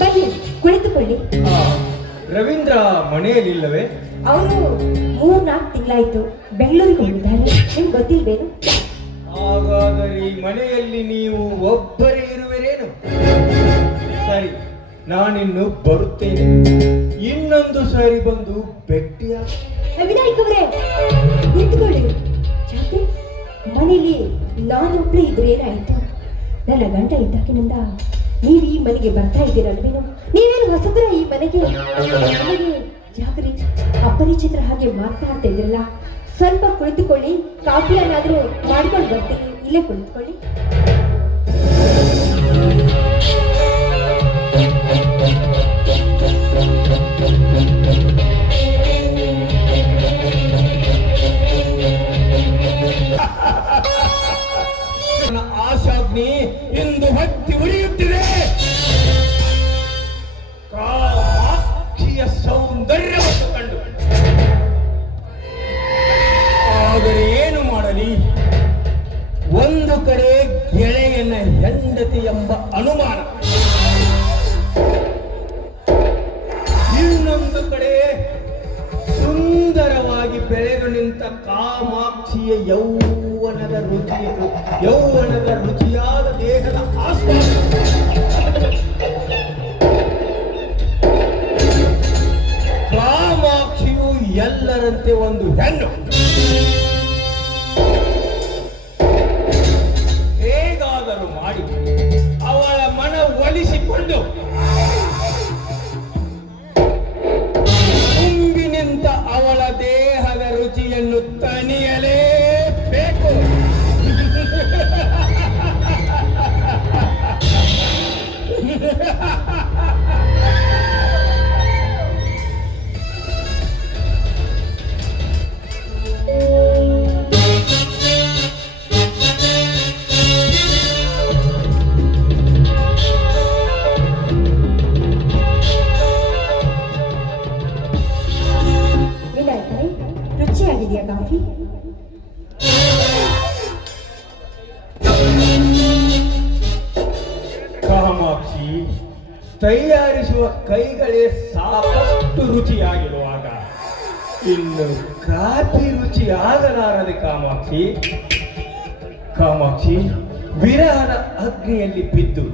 ಬನ್ನಿ ಕುಳಿತುಕೊಳ್ಳಿ. ರವೀಂದ್ರ ಮನೆಯಲ್ಲಿಲ್ಲವೇ? ಅವರು 3-4 ತಿಂಗಳಾಯ್ತು ಬೆಂಗಳೂರಿಗೆ ಹೋಗಿದ್ದಾರೆ. ನಿಮ್ಗೆ ಗೊತ್ತಿಲ್ವೇನು? ಹಾಗಾದರೆ ಈ ಮನೆಯಲ್ಲಿ ನೀವು ಒಬ್ಬರೇ ಇರುವಿರೇನು? ಸರಿ, ನಾನಿನ್ನು ಬರುತ್ತೇನೆ. ಇನ್ನೊಂದು ಸಾರಿ ಬಂದು ಭೇಟಿಯ. ವಿನಾಯಕ್ ಅವರೇ ನಿಂತ್ಕೊಳ್ಳಿ. ಜಾತಿ ಮನೇಲಿ ನಾನೊಬ್ಬಳೇ ಇದ್ರೆ ಏನಾಯ್ತು? ನನ್ನ ಗಂಡ ಇದ್ದಾಗಿನಿಂದ ನೀವು ಈ ಮನೆಗೆ ಬರ್ತಾ ಇದ್ದೀರಲ್ವೇನು? ನೀವೇನು ಹೊಸದ್ರ ಈ ಮನೆಗೆ? ನನಗೆ ಜಾಗ್ರಿ ಅಪರಿಚಿತರ ಹಾಗೆ ಮಾತನಾಡ್ತಾ ಇದ್ರಲ್ಲ. ಸ್ವಲ್ಪ ಕುಳಿತುಕೊಳ್ಳಿ, ಕಾಫಿಯನ್ನಾದ್ರೂ ಮಾಡ್ಕೊಂಡು ಬರ್ತೀನಿ. ಇಲ್ಲೇ ಕುಳಿತುಕೊಳ್ಳಿ. ಆಶಾಗ್ನಿ ಇಂದು ಹತ್ತಿ ಉರಿಯುತ್ತಿದೆ. ಕಾಮಾಕ್ಷಿಯ ಸೌಂದರ್ಯವನ್ನು ಕಂಡು ಆದರೆ ಏನು ಮಾಡಲಿ? ಒಂದು ಕಡೆ ಗೆಳೆಯನ ಹೆಂಡತಿ ಎಂಬ ಅನುಮಾನ, ಇನ್ನೊಂದು ಕಡೆ ಸುಂದರವಾಗಿ ಬೆಳೆದು ನಿಂತ ಕಾಮಾಕ್ಷಿಯ ಯೌವನದ ರುಚಿಯಾದ ದೇಹದ ಆಸ್ವಾದ. ಕಾಮಾಕ್ಷಿಯು ಎಲ್ಲರಂತೆ ಒಂದು ಹೆಣ್ಣು. ಹೇಗಾದರೂ ಮಾಡಿ ಅವಳ ಮನ ಒಲಿಸಿಕೊಂಡು ತುಂಬಿ ನಿಂತ ಅವಳ ದೇಹದ ರುಚಿಯನ್ನು ತಣಿಯಲೇಬೇಕು. ರುಚಿಯಾಗಿದೆಯಾ ಕಾಫಿ? ಕಾಮಾಕ್ಷಿ, ತಯಾರಿಸುವ ಕೈಗಳೇ ಸಾಕಷ್ಟು ರುಚಿಯಾಗಿರುವಾಗ ಇನ್ನು ಕಾಫಿ ರುಚಿ ಆಗಲಾರದೆ ಕಾಮಾಕ್ಷಿ. ಕಾಮಾಕ್ಷಿ, ವಿರಹದ ಅಗ್ನಿಯಲ್ಲಿ ಬಿದ್ದು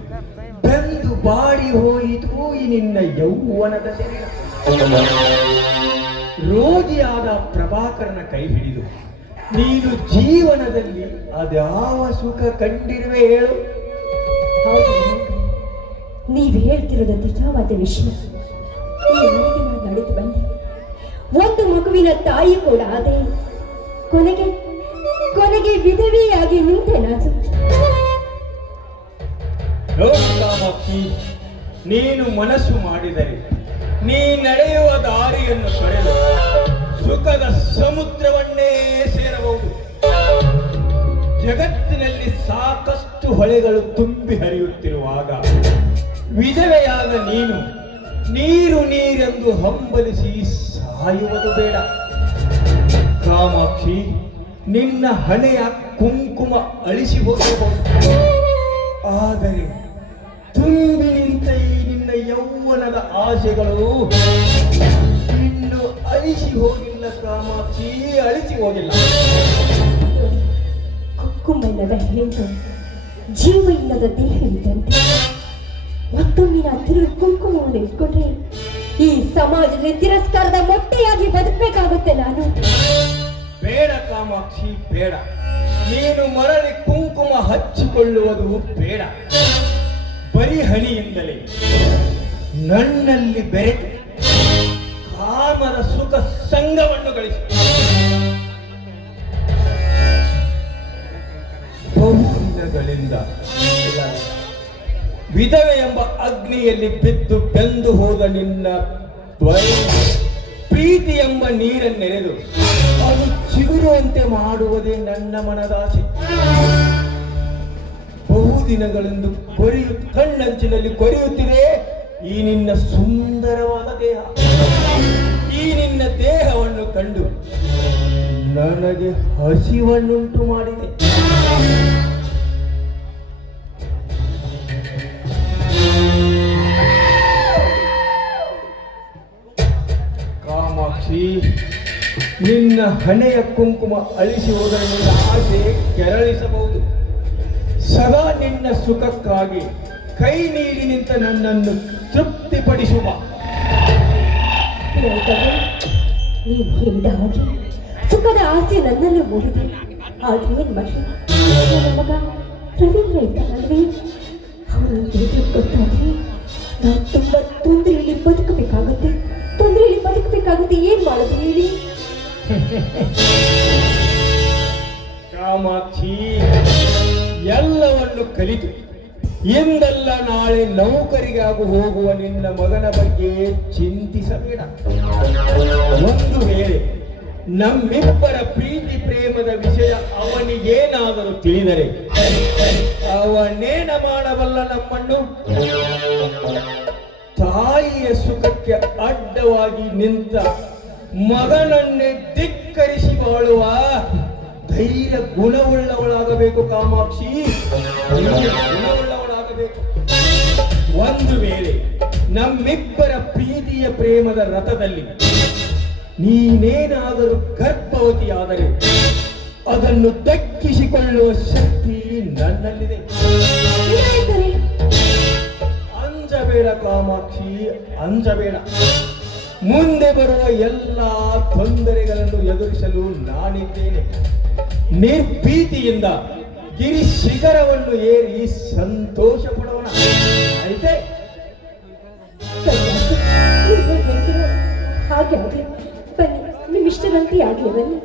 ಬೆಂದು ಬಾಡಿ ಹೋಯಿತು ಈ ನಿನ್ನ ಯೌವನದ ಶರೀರ. ರೋಗಿಯಾದ ಪ್ರಭಾಕರನ ಕೈ ಹಿಡಿದು ನೀನು ಜೀವನದಲ್ಲಿ ಅದ್ಯಾವ ಸುಖ ಕಂಡಿರುವೆ ಹೇಳು? ಹೌದು, ನೀವು ಹೇಳ್ತಿರೋದು ನಿಜವಾದ ವಿಷಯ. ಈ ಮನೆಗೆ ನಾನು ನಡೆದು ಬಂದೆ, ಒಂದು ಮಗುವಿನ ತಾಯಿ ಕೂಡ ಆದೆ. ಕೊನೆಗೆ ವಿಧವೆಯಾಗಿ ನಿಂತೆ ನಾನು. ಕಾಮಾಕ್ಷಿ, ನೀನು ಮನಸ್ಸು ಮಾಡಿದರೆ ನೀ ನಡೆಯುವ ದಾರಿಯನ್ನು ತೊರೆದು ಸುಖದ ಸಮುದ್ರವನ್ನೇ ಸೇರಬಹುದು. ಜಗತ್ತಿನಲ್ಲಿ ಸಾಕಷ್ಟು ಹೊಳೆಗಳು ತುಂಬಿ ಹರಿಯುತ್ತಿರುವಾಗ ವಿಧವೆಯಾದ ನೀನು ನೀರೆಂದು ಹಂಬಲಿಸಿ ಸಾಯುವುದು ಬೇಡ. ಕಾಮಾಕ್ಷಿ, ನಿನ್ನ ಹಣೆಯ ಕುಂಕುಮ ಅಳಿಸಿ ಹೋಗಬಹುದು, ಆದರೆ ತುಂಬಿ ನಿಂತ ಈ ನಿನ್ನ ಯೌವನದ ಆಸೆಗಳು ಇನ್ನು ಅಳಿಸಿ ಹೋಗಿಲ್ಲ ಕಾಮಾಕ್ಷಿ, ಅಳಿಸಿ ಹೋಗಿಲ್ಲ. ಕುಂಕುಮ ಇಲ್ಲದ ಹೆಣ್ಣು ಜೀವ ಇಲ್ಲದ ದೇಹ ಇದ್ದಂತೆ. ಮತ್ತೊಮ್ಮೆ ನಾ ಕುಂಕುಮವನ್ನು ಇಟ್ಕೊಂಡ್ರೆ ಈ ಸಮಾಜದಲ್ಲಿ ತಿರಸ್ಕಾರದ ಮೊಟ್ಟೆಯಾಗಿ ಬದುಕಬೇಕಾಗುತ್ತೆ ನಾನು. ಬೇಡ ಕಾಮಾಕ್ಷಿ, ಬೇಡ. ನೀನು ಮರಳಿ ಕುಂಕುಮ ಹಚ್ಚಿಕೊಳ್ಳುವುದು ಬೇಡ. ಬರೀ ಹಣಿಯಿಂದಲೇ ನನ್ನಲ್ಲಿ ಬೆರೆತು ಕಾಮದ ಸುಖ ಸಂಗವನ್ನು ಗಳಿಸಿ ಬಹುದಿನಗಳಿಂದ ವಿಧವೆ ಎಂಬ ಅಗ್ನಿಯಲ್ಲಿ ಬಿದ್ದು ಬೆಂದು ಹೋದ ನಿನ್ನ ಪ್ರೀತಿ ಎಂಬ ನೀರನ್ನೆರೆದು ಅದು ಚಿಗುರುವಂತೆ ಮಾಡುವುದೇ ನನ್ನ ಮನದಾಸೆ. ಬಹುದಿನಗಳೆಂದು ಕಣ್ಣಂಚಿನಲ್ಲಿ ಕೊರೆಯುತ್ತಿದೆ ಈ ನಿನ್ನ ಸುಂದರವಾದ ದೇಹ. ಈ ನಿನ್ನ ದೇಹವನ್ನು ಕಂಡು ನನಗೆ ಹಸಿವನ್ನುಂಟು ಮಾಡಿದೆ. ನಿನ್ನ ಹಣೆಯ ಕುಂಕುಮ ಅಳಿಸಿ ಹೋದರಿಂದ ಆಸೆ ಕೆರಳಿಸಬಹುದು. ಸದಾ ನಿನ್ನ ಸುಖಕ್ಕಾಗಿ ಕೈ ನೀಡಿ ನಿಂತ ನನ್ನನ್ನು ತೃಪ್ತಿಪಡಿಸುವ. ಯಾಕಂದ್ರೆ ನೀನು ಹೇಳಿದ ಹಾಗೆ ಸುಖದ ಆಸೆ ನನ್ನನ್ನು ಮೂಡಿದೆ. ಆದ್ರೆ ಏನ್ ಮಾಡಲಿ, ನನ್ನ ಮಗ ರವೀಂದ್ರ ಇದ್ದಾನಲ್ವೇ, ಅವನು ಗೊತ್ತಾದ್ರೆ ನಾನು ತುಂಬ ತೊಂದರೆಯಲ್ಲಿ ಬದುಕಬೇಕಾಗುತ್ತೆ. ಏನ್ ಮಾಡೋದು ಹೇಳಿ? ಕಾಮಾಕ್ಷಿ, ಎಲ್ಲವನ್ನು ಕಲಿತು ಎಂದಲ್ಲ ನಾಳೆ ನೌಕರಿಗಾಗಿ ಹೋಗುವ ನಿನ್ನ ಮಗನ ಬಗ್ಗೆ ಚಿಂತಿಸಬೇಡ. ಒಂದು ವೇಳೆ ನಮ್ಮಿಬ್ಬರ ಪ್ರೀತಿ ಪ್ರೇಮದ ವಿಷಯ ಅವನಿಗೇನಾದರೂ ತಿಳಿದರೆ ಅವನೇನ ಮಾಡಬಲ್ಲ ನಮ್ಮನ್ನು. ತಾಯಿಯ ಸುಖಕ್ಕೆ ಅಡ್ಡವಾಗಿ ನಿಂತ ಮಗನನ್ನೇ ಧಿಕ್ಕರಿಸಿ ಬಾಳುವ ಧೈರ್ಯ ಗುಣವುಳ್ಳವಳಾಗಬೇಕು ಕಾಮಾಕ್ಷಿ, ಗುಣವುಳ್ಳವಳಾಗಬೇಕು. ಒಂದು ವೇಳೆ ನಮ್ಮಿಬ್ಬರ ಪ್ರೀತಿಯ ಪ್ರೇಮದ ರಥದಲ್ಲಿ ನೀನೇನಾದರೂ ಗರ್ಭವತಿಯಾದರೆ ಅದನ್ನು ದಕ್ಕಿಸಿಕೊಳ್ಳುವ ಶಕ್ತಿ ನನ್ನಲ್ಲಿದೆ. ಅಂಜಬೇಡ ಕಾಮಾಕ್ಷಿ, ಅಂಜಬೇಡ. ಮುಂದೆ ಬರುವ ಎಲ್ಲ ತೊಂದರೆಗಳನ್ನು ಎದುರಿಸಲು ನಾನಿದ್ದೇನೆ. ನಿರ್ಭೀತಿಯಿಂದ ಗಿರಿ ಶಿಖರವನ್ನು ಏರಿ ಸಂತೋಷ ಪಡೋಣ, ಆಯ್ತೆ? ಹಾಗೆ ಆಗ್ಲಿ, ಬನ್ನಿ, ನಿಮ್ಮಿಷ್ಟದಂತೆ ಆಗ್ಲಿ, ಬನ್ನಿ.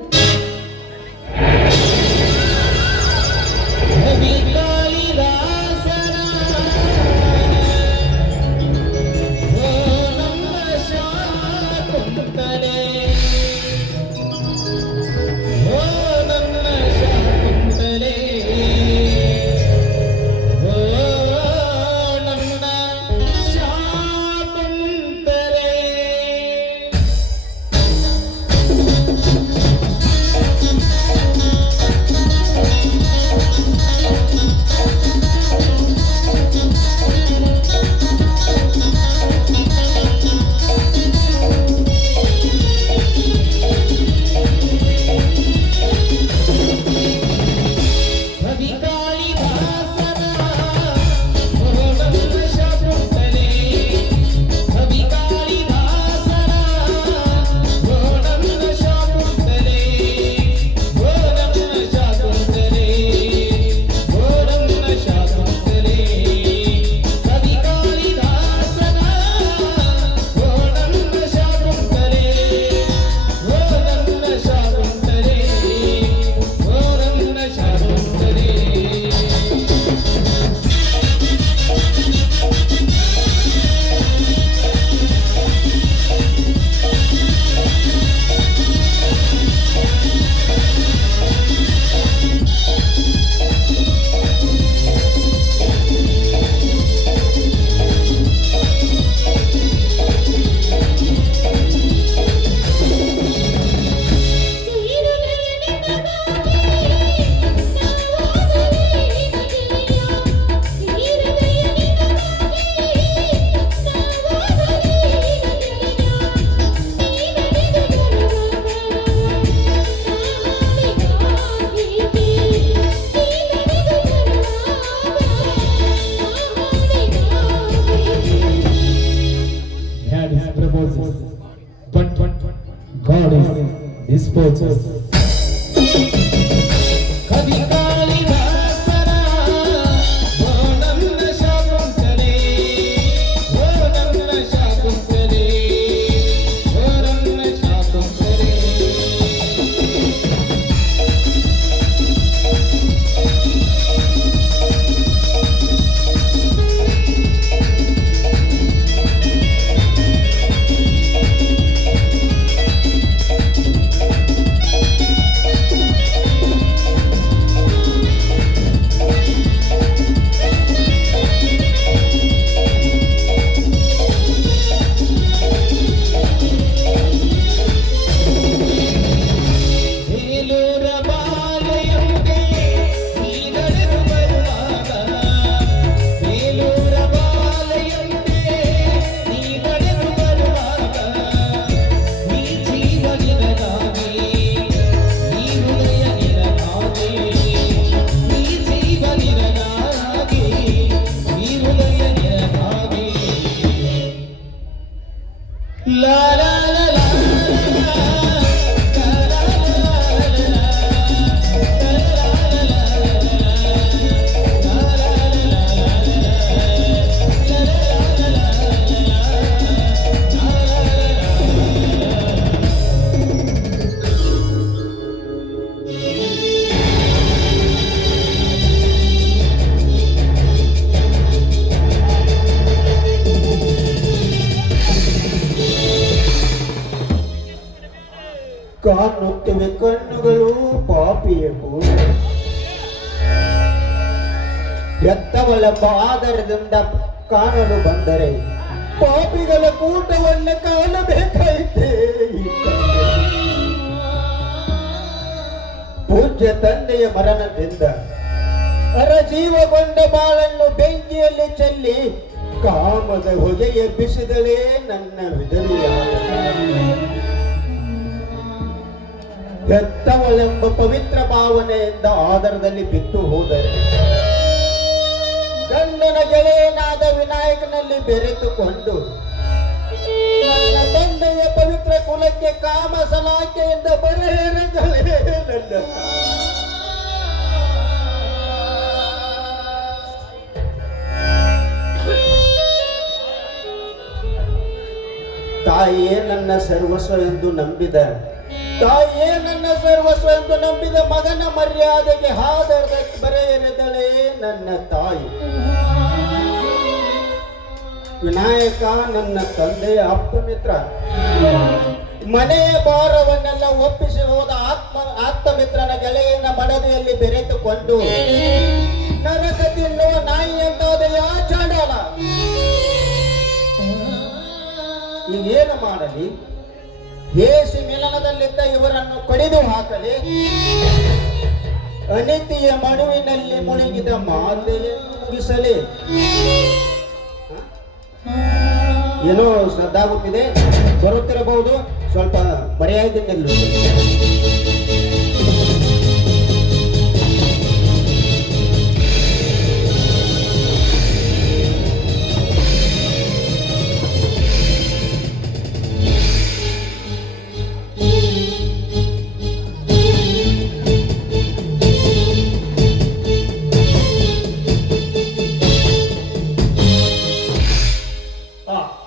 God disposes. ಲಾ ಲಾ ಲಾ ಲಾ ಕಾಣುತ್ತವೆ ಕಣ್ಣುಗಳು ಪಾಪಿಯ ಕೂಡ ಎತ್ತವಳೆಂಬ ಆಧಾರದಿಂದ ಕಾಣಲು ಬಂದರೆ ಪಾಪಿಗಳ ಕೂಟವನ್ನ ಕಾಣಬೇಕಾಯಿತೆ. ಪೂಜ್ಯ ತಂದೆಯ ಮರಣದಿಂದ ಅರಜೀವಗೊಂಡ ಬಾಳನ್ನು ಬೆಂಕಿಯಲ್ಲಿ ಚೆಲ್ಲಿ ಕಾಮದ ಹೊಗೆಯ ಬಿಸಿದಲೇ ನನ್ನ ವಿಧವೆಯಾದ ಹೆತ್ತವಳೆಂಬ ಪವಿತ್ರ ಭಾವನೆಯಿಂದ ಆಧಾರದಲ್ಲಿ ಬಿಟ್ಟು ಹೋದರೆ ಗಂಡನ ಗೆಳೆಯನಾದ ವಿನಾಯಕನಲ್ಲಿ ಬೆರೆತುಕೊಂಡು ನನ್ನ ತಂದೆಯ ಪವಿತ್ರ ಕುಲಕ್ಕೆ ಕಾಮ ಸಲಾಕೆಯಿಂದ ಬರೆಯರಗಳೇ ನನ್ನ ತಾಯಿಯೇ ನನ್ನ ಸರ್ವಸ್ವ ಎಂದು ನಂಬಿದ ತಾಯಿಯೇ ನನ್ನ ಸರ್ವಸ್ವ ಎಂದು ನಂಬಿದ ಮಗನ ಮರ್ಯಾದೆಗೆ ಹಾದರದ ಬರೆಯರೆದಳೇ ನನ್ನ ತಾಯಿ. ವಿನಾಯಕ ನನ್ನ ತಂದೆಯ ಆಪ್ತಮಿತ್ರ, ಮನೆಯ ಭಾರವನ್ನೆಲ್ಲ ಒಪ್ಪಿಸಿ ಹೋದ ಆಪ್ತಮಿತ್ರನ ಗೆಳೆಯನ ಮಡದಿಯಲ್ಲಿ ಬೆರೆತುಕೊಂಡು ನರಕ ತಿನ್ನುವ ನಾಯಿಯಂತಾದ ಯಾಚಾಡಲ್ಲ. ಈಗೇನು ಮಾಡಲಿ? ಹೇಸಿ ಮಿಲನದಲ್ಲಿದ್ದ ಇವರನ್ನು ಕಡಿದು ಹಾಕಲಿ? ಅನಿತಿಯ ಮಡುವಿನಲ್ಲಿ ಮುಳುಗಿದ ಮಾತೆಯನ್ನು ಮುಗಿಸಲಿ? ಏನೋ ಶ್ರದ್ಧಾಗುತ್ತಿದೆ, ಬರುತ್ತಿರಬಹುದು, ಸ್ವಲ್ಪ ಮರೆಯಾಗಿ ನಿಲ್ಲು.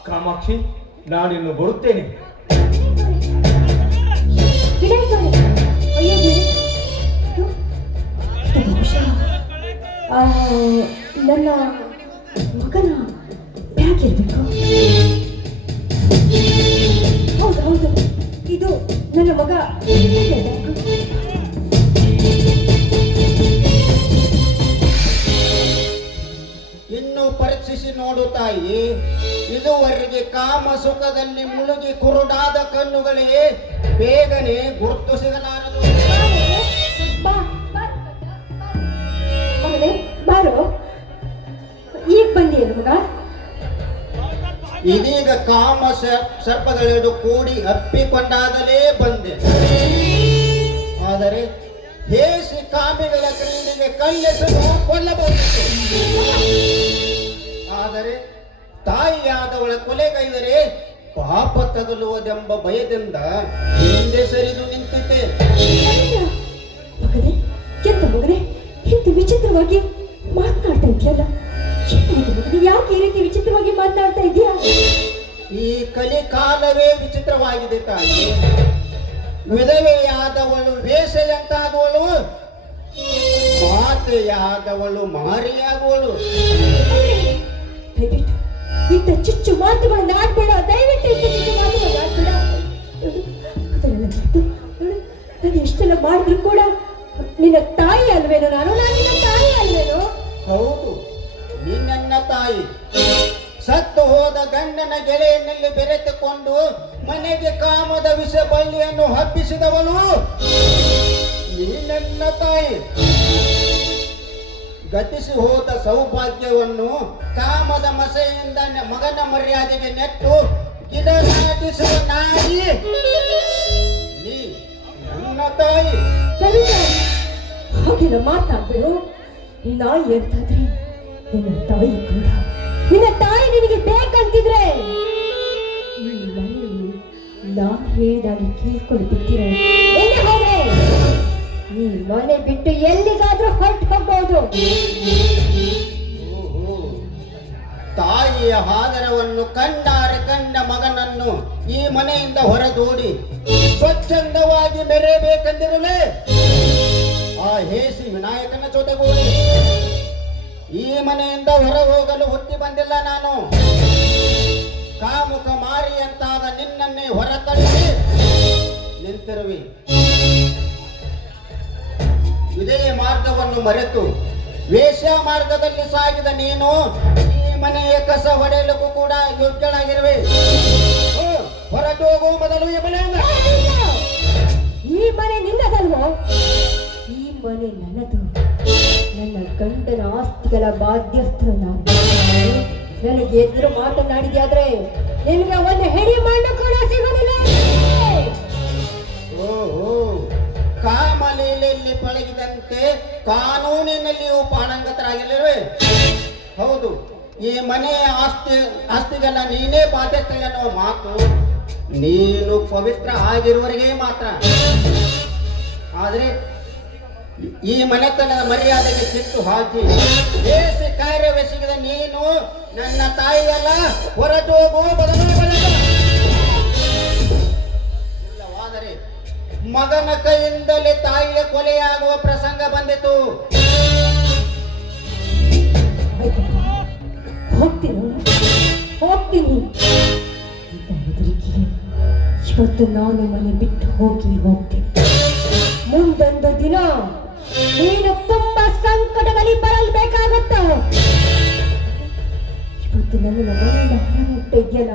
ಕಾಮಾಕ್ಷಿ, ನಾನಿನ್ನು ಬರುತ್ತೇನೆ. ನನ್ನ ಮಗನ ಬ್ಯಾಗ್ ಇರ್ಬೇಕು. ಹೌದು ಹೌದು, ಇದು ನನ್ನ ಮಗ. ಇನ್ನು ಪರೀಕ್ಷಿಸಿ ನೋಡು ತಾಯಿ. ಇದುವರೆಗೆ ಕಾಮ ಸುಖದಲ್ಲಿ ಮುಳುಗಿ ಕುರುಡಾದ ಕಣ್ಣುಗಳೇ ಬೇಗನೆ ಗುರುತು ಸಿಗಲಾರದು. ಬಾರೋ, ಈಗ ಬಂದಿಯಲ್ಲ ಮಗ? ಇದೀಗ ಕಾಮ ಸರ್ಪಗಳೆರಡು ಕೂಡಿ ಅಪ್ಪಿಕೊಂಡಾಗಲೇ ಬಂದೆ. ಆದರೆ ಹೇಸಿ ಕಾಮಿಗಳ ಕಣ್ಣಿಗೆ ಕಲ್ಲೆಸೆದು ಕೊಲ್ಲಬಹುದು. ಆದರೆ ತಾಯಿಯಾದವಳ ಕೊಲೆಗೈದರೆ ಪಾಪ ತಗಲುವುದೆಂಬ ಭಯದಿಂದ ಹಿಂದೆ ಸರಿದು ನಿಂತಿದ್ದೆ. ಮಗನೇ, ಎಂತ ಮಗನೇ, ಇಂತ ವಿಚಿತ್ರವಾಗಿ ಮಾತನಾಡ್ತಾ ಇದೆಯಲ್ಲ? ಯಾಕೆ ಈ ರೀತಿ ವಿಚಿತ್ರವಾಗಿ ಮಾತನಾಡ್ತಾ ಇದೆಯಾ? ಈ ಕಲಿಕಾಲವೇ ವಿಚಿತ್ರವಾಗಿದೆ ತಾಯಿ. ವಿಧವೆಯಾದವಳು ವೇಷೆಯಂತಾದವಳು, ಮಾತೆಯಾದವಳು ಮಾರಿಯಾಗುವಳು. ದಯವಿಟ್ಟು ಇಂಥ ಚುಚ್ಚು ಮಾತುಗಳನ್ನು ಆಡ್ಬೇಡ. ದಯವಿಟ್ಟು ಇಂಥ ಚುಚ್ಚು ಮಾತುಗಳನ್ನು ಆಡ್ಬೇಡ. ಅದನ್ನೆಲ್ಲ ಬಿಟ್ಟು ನಾನು ಎಷ್ಟೆಲ್ಲ ಮಾಡಿದ್ರು ಕೂಡ ನಿನ್ನ ತಾಯಿ ಅಲ್ವೇನೋ? ನಾನು ನಿನ್ನ ತಾಯಿ ಅಲ್ವೇನೋ? ಹೌದು, ನೀ ನನ್ನ ತಾಯಿ. ಸತ್ತು ಹೋದ ಗಂಡನ ಗೆಳೆಯನಲ್ಲಿ ಬೆರೆತುಕೊಂಡು ಮನೆಗೆ ಕಾಮದ ವಿಷ ಬಳ್ಳಿಯನ್ನು ಹಬ್ಬಿಸಿದವಳು ನೀ ನನ್ನ ತಾಯಿ. ಗತಿಸಿ ಹೋದ ಸೌಭಾಗ್ಯವನ್ನು ಕಾಮದ ಮಸೆಯಿಂದ ಮಗನ ಮರ್ಯಾದೆಗೆ ನೆಟ್ಟು ಗಿಡ ನಾಟಿಸುವ ನಾಯಿ ನೀ ನನ್ನ ತಾಯಿ. ಸರಿ, ಹಾಗೆಲ್ಲ ಮಾತಾಡ್ಬೇಡು. ನಾಯಿ ಅಂತಾದ್ರೆ ನಿನ್ನ ತಾಯಿ ಕೂಡ. ನಿನ್ನ ತಾಯಿ ನಿನಗೆ ಬೇಕಂತಿದ್ರೆ ಈ ಮನೆಯಲ್ಲಿ ಹೇಳಿದಾಗ ಕೇಳ್ಕೊಂಡು ಬಿಡ್ತೀರ. ಎಲ್ಲಿ ಹೋದ್ರೆ ಈ ಮನೆ ಬಿಟ್ಟು ಎಲ್ಲಿಗಾದ್ರೂ ಹೊರಟು ಹೋಗ್ಬೋದು. ಓಹೋ, ತಾಯಿಯ ಆದರವನ್ನು ಕಂಡಾರೆ ಕಂಡ ಮಗನನ್ನು ಈ ಮನೆಯಿಂದ ಹೊರದೂಡಿ ಸ್ವಚ್ಛಂದವಾಗಿ ಮೆರೆಯಬೇಕೆಂದಿರಲೇ ಆ ಹೇಸಿ ವಿನಾಯಕನ ಜೊತೆಗೂಡಿ ಈ ಮನೆಯಿಂದ ಹೊರ ಹೋಗಲು ಹುಟ್ಟಿ ಬಂದಿಲ್ಲ ನಾನು. ಕಾಮುಕ ಮಾರಿಯಂತಾದ ನಿನ್ನನ್ನೇ ಹೊರತಳ್ಳಿ ನಿಂತಿರುವಿ. ಇದೇ ಮಾರ್ಗವನ್ನು ಮರೆತು ವೇಶ್ಯ ಮಾರ್ಗದಲ್ಲಿ ಸಾಗಿದ ನೀನು ಈ ಮನೆಯ ಕಸ ಹೊಡೆಯಲಿಕ್ಕೂ ಕೂಡ ಯೋಗ್ಯಳಾಗಿರುವೆ. ಹೊರಟು ಹೋಗುವ ಮೊದಲು ಈ ಮನೆಯಿಂದ. ಈ ಮನೆ ನಿನ್ನದಲ್ವೋ? ಈ ಮನೆ ನನ್ನದು. ನನ್ನ ಗಂಡನ ಆಸ್ತಿಗಳ ಬಾಧ್ಯಸ್ಥರು ನಾನು. ನನಗೆ ಎದುರು ಮಾತನಾಡಿದ್ಯಾದ್ರೆ ನಿನಗೆ ಒಂದು ಹೆಡಿ ಮಣ್ಣು ಕೂಡ ಸಿಗೋದಿಲ್ಲ. ಓಹೋ, ಕಾಮಲೀಲೆಯಲ್ಲಿ ಪಳಗಿದಂತೆ ಕಾನೂನಿನಲ್ಲಿಯೂ ಪಾಣಂಗತರಾಗಿಲ್ಲವೇ? ಹೌದು, ಈ ಮನೆಯ ಆಸ್ತಿಗಳ ನೀನೇ ಬಾಧ್ಯಸ್ಥೆ ಎನ್ನುವ ಮಾತು ನೀನು ಪವಿತ್ರ ಆಗಿರುವವರೆಗೆ ಮಾತ್ರ. ಆದರೆ ಈ ಮನೆತನದ ಮರ್ಯಾದೆಗೆ ಕಿತ್ತು ಹಾಕಿ ದೇಶ ಕಾರ್ಯವೆಸಗಿದ ನೀನು ನನ್ನ ತಾಯಿಯಲ್ಲ, ಹೊರಟು ಹೋಗುವ ಇಲ್ಲವಾದರೆ ಮಗನ ಕೈಯಿಂದಲೇ ತಾಯಿಯ ಕೊಲೆಯಾಗುವ ಪ್ರಸಂಗ ಬಂದಿತು. ಹೋಗ್ತೀನಿ. ಇವತ್ತು ನಾನು ಮನೆ ಬಿಟ್ಟು ಹೋಗ್ತೀನಿ. ಮುಂದೊಂದು ದಿನ ನೀನು ತುಂಬಾ ಸಂಕಟದಲ್ಲಿ ಬರಲ್ಬೇಕಾಗತ್ತ. ಇವತ್ತು ನನ್ನ ಮನೆಯಿಂದ ಹೊರಟ ಇದೆಯಲ್ಲ,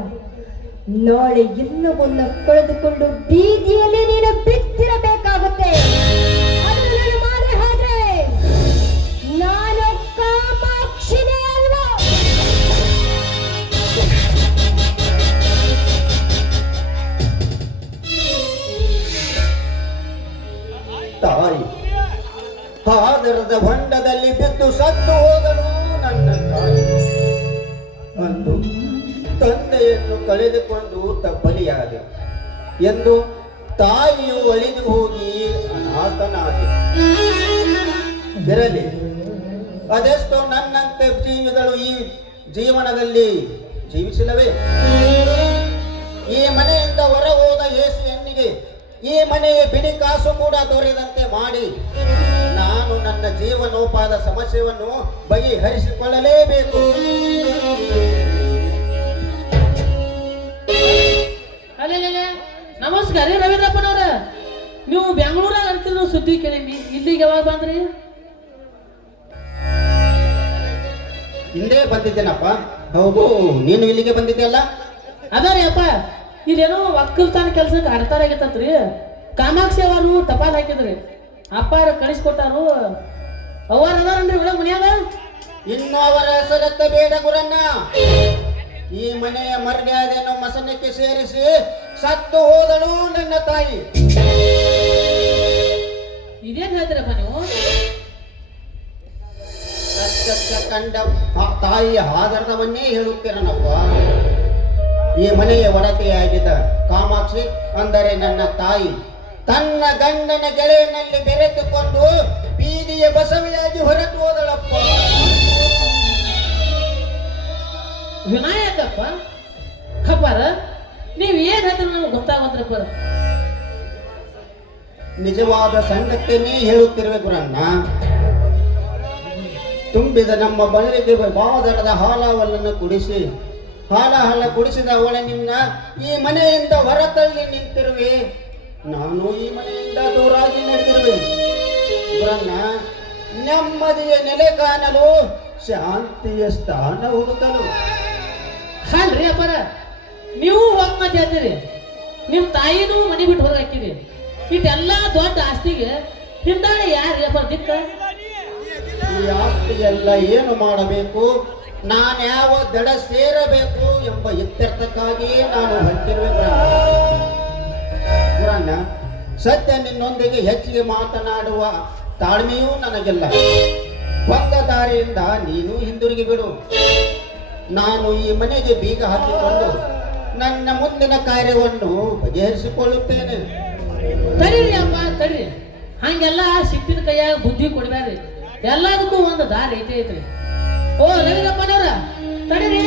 ನಾಳೆ ಎಲ್ಲವನ್ನ ಕಳೆದುಕೊಂಡು ಬೀದಿಯಲ್ಲಿ ನೀನು ಬಿತ್ತಿರಬೇಕಾಗುತ್ತೆ. ಅದನ್ನು ನಾನು ಮಾಡದೆ ಹೋದ್ರೆ ನಾನು ಕಾಮಾಕ್ಷಿನೇ ಅಲ್ವಾ? ತಾಯಿ ಆದರದ ಹೊಂಡದಲ್ಲಿ ಬಿದ್ದು ಸತ್ತು ಹೋದಳು ನನ್ನ ತಾಯಿ. ಅಂದು ತಂದೆಯನ್ನು ಕಳೆದುಕೊಂಡು ಬಲಿಯಾದೆ ಎಂದು ತಾಯಿಯು ಅಳಿದು ಹೋಗಿ ಅನಾಥನಾದೆ. ಇರಲಿ, ಅದೆಷ್ಟೋ ನನ್ನಂತೆ ಜೀವಿಗಳು ಈ ಜೀವನದಲ್ಲಿ ಜೀವಿಸಿಲ್ಲವೇ? ಈ ಮನೆಯಿಂದ ಹೊರ ಹೋದ ಏಸು ಹೆಣ್ಣಿಗೆ ಈ ಮನೆಯ ಬಿಡಿ ಕಾಸು ಕೂಡ ದೊರೆಯದಂತೆ ಮಾಡಿ ನಾನು ನನ್ನ ಜೀವನೋಪಾದ ಸಮಸ್ಯೆಯನ್ನು ಬಗೆಹರಿಸಿಕೊಳ್ಳಲೇಬೇಕು. ನಮಸ್ಕಾರ ರೀ ರವೀಂದ್ರಪ್ಪನವ್ರ. ನೀವು ಬೆಂಗಳೂರಾಗ ಅಂತಿರೋ ಸುದ್ದಿ ಕೇಳೀನಿ, ಇಲ್ಲಿಗೆ ಯಾವಾಗ ಬಂದ್ರಿ? ಹಿಂದೆ ಬಂದಿದ್ದೇನಪ್ಪ. ಹೌದು, ನೀನು ಇಲ್ಲಿಗೆ ಬಂದಿದ್ದೆಲ್ಲ? ಅದ ರೀ ಅಪ್ಪ, ಇಲ್ಲೇನೋ ಒಕ್ಕಲ್ತಾನ ಕೆಲ್ಸಕ್ಕೆ ಅಡ್ತಾರಾಗಿತ್ತಂತ್ರಿ. ಕಾಮಾಕ್ಷಿ ಅವರು ಟಪಾಲ್ ಹಾಕಿದ್ರಿ, ಅಪ್ಪಾರ ಕಳಿಸ್ಕೊಟ್ಟಾರು. ಅವ್ವಾರ ಅದಾರನ್ರಿ ಒಳಗೆ ಮನ್ಯಾಗ? ಇನ್ನು ಅವರ ಹೆಸರತ್ತ ಬೇಡ ಗುರಣ್ಣ. ಈ ಮನೆಯ ಮರ್ಯಾದೆಯನ್ನು ಮಸನಕ್ಕೆ ಸೇರಿಸಿ ಸತ್ತು ಹೋದಳು ನನ್ನ ತಾಯಿ. ಇದೇನ್ ಹೇಳ್ತೀರಪ್ಪ ನೀವು? ಪ್ರತ್ಯಕ್ಷ ಕಂಡ ತಾಯಿಯ ಆಧಾರವನ್ನೇ ಹೇಳುತ್ತೇನಪ್ಪ. ಈ ಮನೆಯ ಒಡತೆಯಾಗಿದ್ದ ಕಾಮಾಕ್ಷಿ ಅಂದರೆ ನನ್ನ ತಾಯಿ ತನ್ನ ಗಂಡನ ಗೆಳೆಯನಲ್ಲಿ ಬೆರೆತುಕೊಂಡು ಬೀದಿಯ ಬಸವಿಯಾಗಿ ಹೊರಟು ಹೋದಳಪ್ಪ. ವಿನಾಯಕಪ್ಪ ಖಬ್ಬರ, ನೀವ್ ಏನ್ ಹೇಳ್ತೀರ ನಮ್ಗೆ ಗೊತ್ತಾಗತ್ರಪ್ಪ. ನಿಜವಾದ ಸಂಗತಿಯನ್ನೇ ಹೇಳುತ್ತಿರುವೆ ಗುರಣ್ಣ. ತುಂಬಿದ ನಮ್ಮ ಬಳಿಗೆ ಬಾವದರದ ಹಾಲವನ್ನು ಕುಡಿಸಿ ಹಾಲ ಕುಡಿಸಿದ ಅವಳ ನಿನ್ನ ಈ ಮನೆಯಿಂದ ಹೊರತಳ್ಳಿ ನಿಂತಿರುವೆ. ನಾನು ಈ ಮನೆಯಿಂದ ದೂರಾಗಿ ನಡೆದಿರುವೆ ಗುರಣ್ಣ. ನೆಮ್ಮದಿಯ ನೆಲೆ ಕಾಣಲು, ಶಾಂತಿಯ ಸ್ಥಾನ ಹುಡುಕಲು. ಅಲ್ರಿ ಅಪ್ಪರ, ನೀವು ಹೋಗ್ಮತ್ ಹೇಳ್ತೀರಿ, ನಿಮ್ ತಾಯಿನೂ ಮನೆ ಬಿಟ್ಟು ಹೊರಗೆ ಹಾಕಿರಿ. ಇಟ್ಟೆಲ್ಲ ದೊಡ್ಡ ಆಸ್ತಿಗೆ ಹಿಂದಾಡಿ ಯಾರು ಅಪ್ಪ ದಿಕ್ಕ? ಈ ಆಸ್ತಿಗೆಲ್ಲ ಏನು ಮಾಡಬೇಕು, ನಾನು ಯಾವ ದಡ ಸೇರಬೇಕು ಎಂಬ ಇತ್ಯರ್ಥಕ್ಕಾಗಿಯೇ ನಾನು ಹೊಂಟಿರುವೆ ಗುರಣ್ಣ. ಸತ್ಯ ನಿನ್ನೊಂದಿಗೆ ಹೆಚ್ಚಿಗೆ ಮಾತನಾಡುವ ತಾಳ್ಮೆಯೂ ನನಗಿಲ್ಲ. ಒಂದ ದಾರಿಯಿಂದ ನೀನು ಹಿಂದಿರುಗಿ ಬಿಡು. ನಾನು ಈ ಮನೆಗೆ ಬೀಗ ಹಾಕಿಕೊಂಡು ನನ್ನ ಮುಂದಿನ ಕಾರ್ಯವನ್ನು ಬಗೆಹರಿಸಿಕೊಳ್ಳುತ್ತೇನೆ. ತಡೀರಿ ಅಪ್ಪ ತಡೀರಿ, ಹಂಗೆಲ್ಲ ಸಿಟ್ಟಿನ ಕೈಯಾಗ ಬುದ್ಧಿ ಕೊಡ್ಬ್ಯಾಡ್ರಿ. ಎಲ್ಲದಕ್ಕೂ ಒಂದು ದಾರಿ ಐತೆ ಐತ್ರಿ. ಓ ರವೀಂದ್ರಪ್ಪನವ್ರ ತಡೀರಿ.